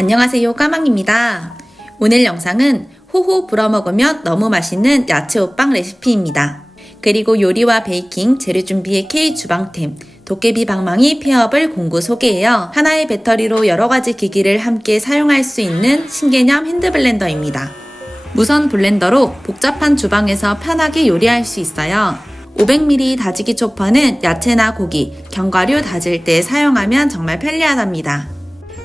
안녕하세요, 까망입니다. 오늘 영상은 호호 불어 먹으면 너무 맛있는 야채 호빵 레시피입니다. 그리고 요리와 베이킹, 재료 준비의 K 주방템, 도깨비방망이 페어블 공구 소개해요. 하나의 배터리로 여러가지 기기를 함께 사용할 수 있는 신개념 핸드블렌더입니다. 무선 블렌더로 복잡한 주방에서 편하게 요리할 수 있어요. 500ml 다지기 초퍼는 야채나 고기, 견과류 다질 때 사용하면 정말 편리하답니다.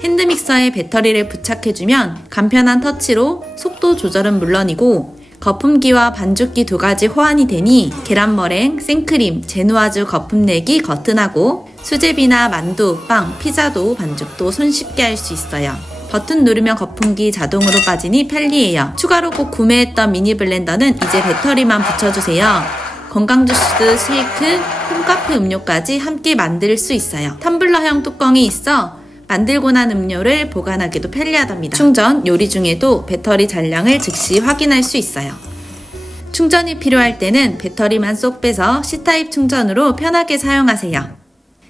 핸드믹서에 배터리를 부착해주면 간편한 터치로 속도 조절은 물론이고 거품기와 반죽기 두 가지 호환이 되니 계란머랭, 생크림, 제누아주 거품 내기 거뜬하고 수제비나 만두, 빵, 피자도 반죽도 손쉽게 할 수 있어요. 버튼 누르면 거품기 자동으로 빠지니 편리해요. 추가로 꼭 구매했던 미니 블렌더는 이제 배터리만 붙여주세요. 건강주스, 쉐이크, 홈카페 음료까지 함께 만들 수 있어요. 텀블러형 뚜껑이 있어 만들고 난 음료를 보관하기도 편리하답니다. 충전, 요리 중에도 배터리 잔량을 즉시 확인할 수 있어요. 충전이 필요할 때는 배터리만 쏙 빼서 C타입 충전으로 편하게 사용하세요.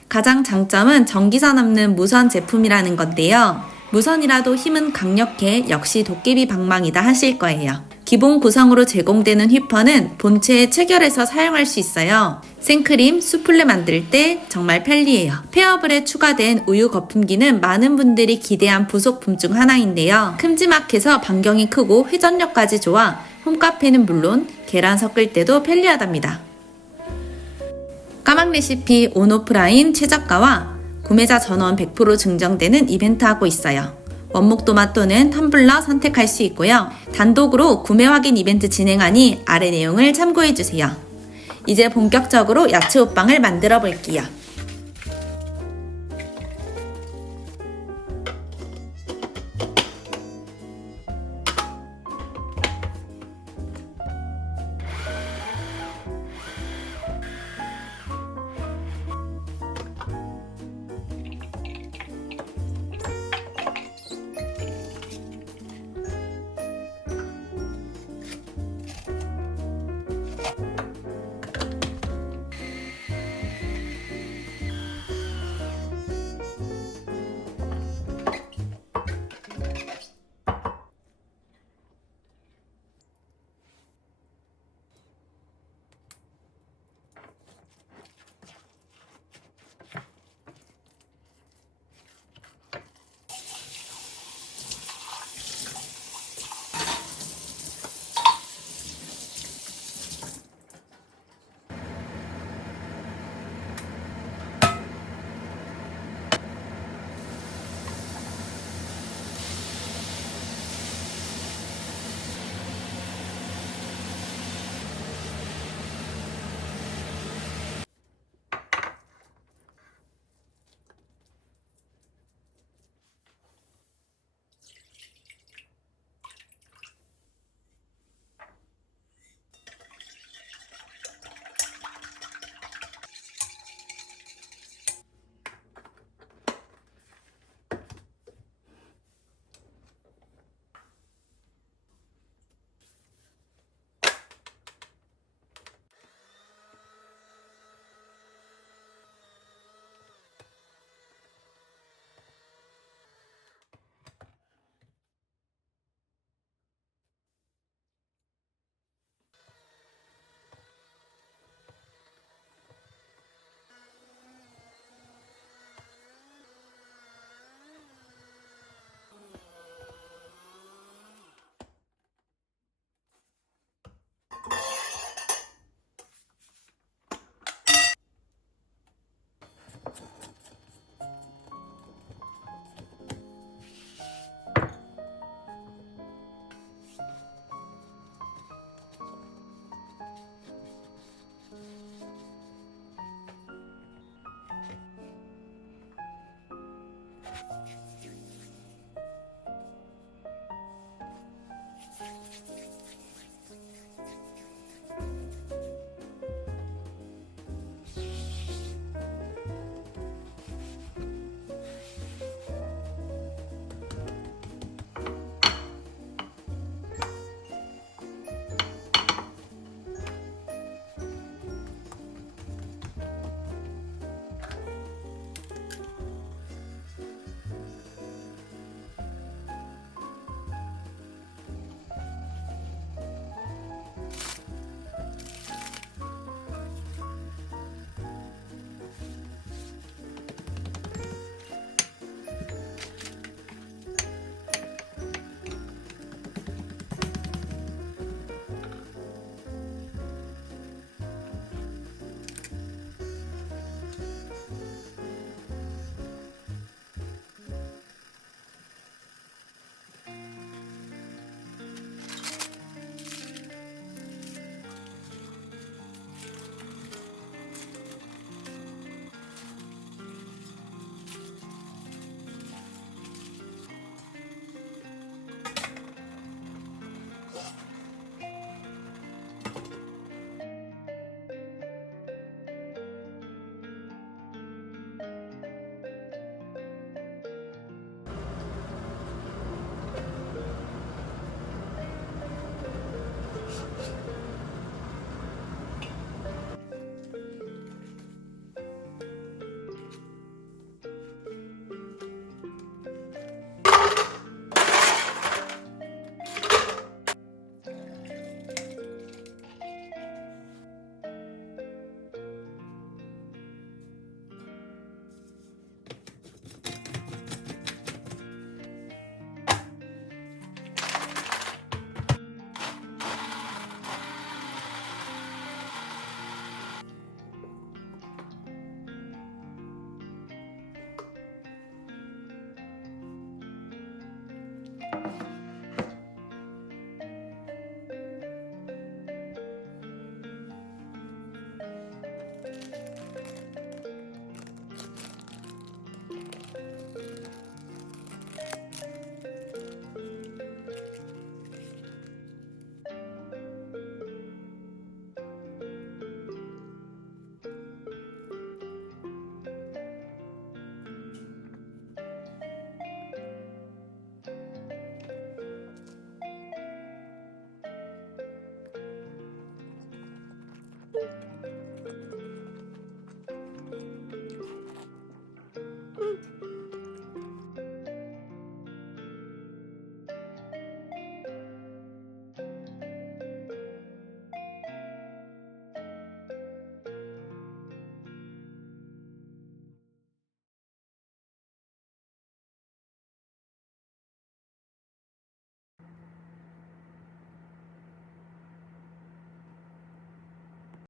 가장 장점은 전기선 없는 무선 제품이라는 건데요. 무선이라도 힘은 강력해 역시 도깨비방망이다 하실 거예요. 기본 구성으로 제공되는 휘퍼는 본체에 체결해서 사용할 수 있어요. 생크림, 수플레 만들 때 정말 편리해요. 페어블에 추가된 우유 거품기는 많은 분들이 기대한 부속품 중 하나인데요. 큼지막해서 반경이 크고 회전력까지 좋아 홈카페는 물론 계란 섞을 때도 편리하답니다. 까망레시피 온오프라인 최저가와 구매자 전원 100% 증정되는 이벤트 하고 있어요. 원목 도마 또는 텀블러 선택할 수 있고요. 단독으로 구매 확인 이벤트 진행하니 아래 내용을 참고해주세요. 이제 본격적으로 야채 호빵을 만들어 볼게요.